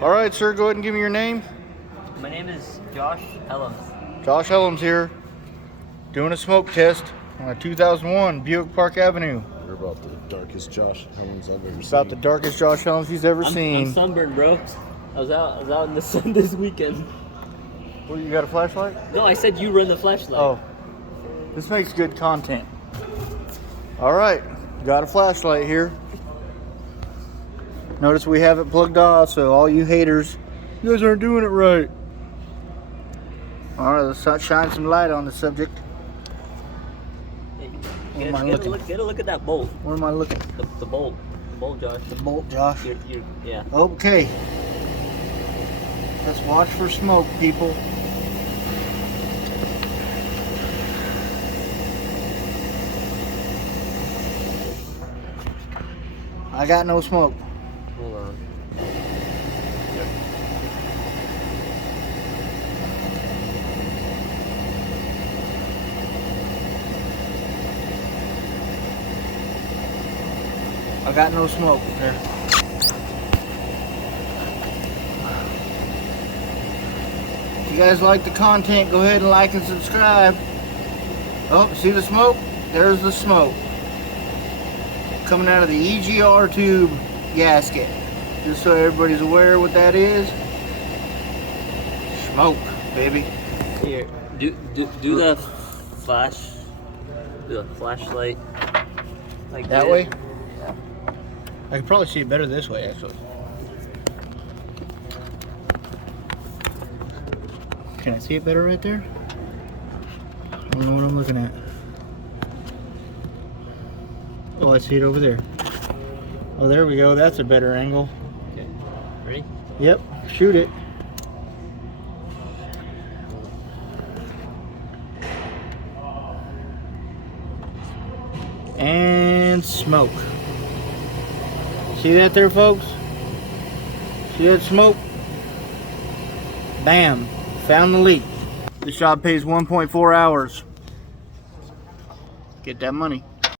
All right, sir, go ahead and give me your name. My name is Josh Helms. Josh Helms here, doing a smoke test on a 2001 Buick Park Avenue. You're about the darkest Josh Helms I've ever seen. About the darkest Josh Helms he's ever seen. I'm sunburned, bro. I was out in the sun this weekend. Well, you got a flashlight? No, I said you run the flashlight. Oh, this makes good content. All right, got a flashlight here. Notice we have it plugged off, so all you haters, you guys aren't doing it right. All right, let's shine some light on the subject. Get a look at that bolt. Where am I looking? The bolt. The bolt, Josh. The bolt, Josh. Yeah. Okay. Let's watch for smoke, people. I got no smoke. Hold on. I got no smoke there. If you guys like the content, go ahead and like and subscribe. Oh, see the smoke? There's the smoke. Coming out of the EGR tube gasket. Just so everybody's aware what that is. Smoke, baby. Here, do the flashlight like That this. way? I could probably see it better this way, actually. Can I see it better right there? I don't know what I'm looking at. Oh, I see it over there. Oh, there we go. That's a better angle. Okay. Ready? Yep. Shoot it. And smoke. See that there, folks? See that smoke? Bam. Found the leak. This job pays 1.4 hours. Get that money.